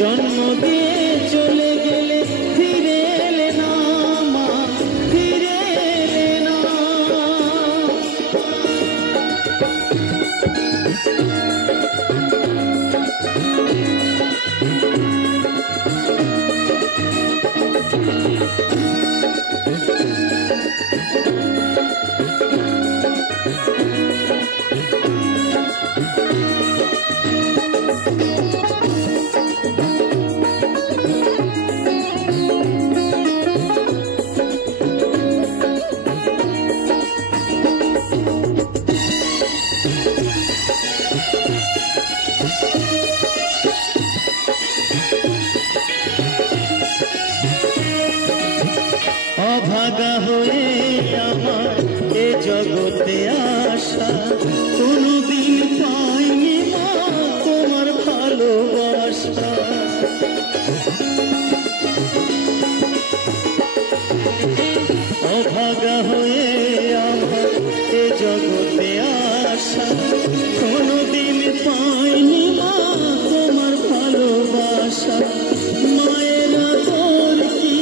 জন্ম দিয়ে চলে গেলে ফিরে এলে না মা, ফিরে এলে না। অভাগা হয়ে আমার এ জগতে আসা, কোনদিন পাইনি মা তোমার ভালোবাসা। অভাগা হয়ে আমার এ জগতে আসা, কোনদিন পাইনি মা তোমার ভালোবাসা। মায়ের আদর কি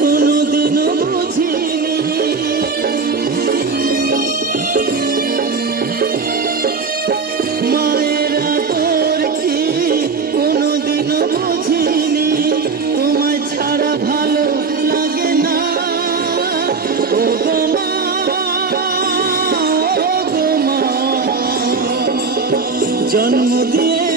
কোনদিনও বুঝিনি, মায়ের আদর কি কোনদিনও বুঝিনি। তোমায় ছাড়া ভালো লাগে না ও গো মা, ও গো মা। জন্ম দিয়ে